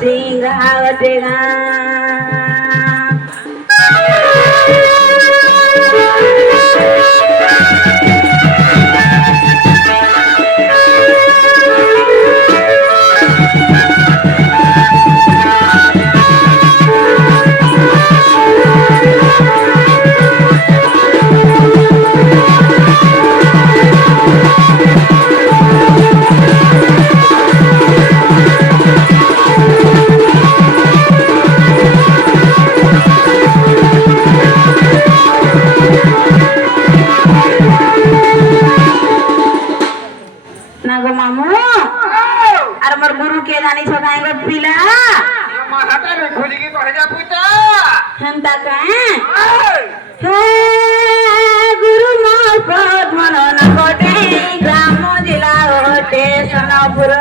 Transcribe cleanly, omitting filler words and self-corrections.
सिंगावटेगा नागो मामू अरे मोर गुरु के जानी छो काहे गो पिला मां हटा रे खोजी की कहे जा पूता हंता काहे हे गुरु मोर पद मन न कोटे ग्राम जिला होते सोनापुर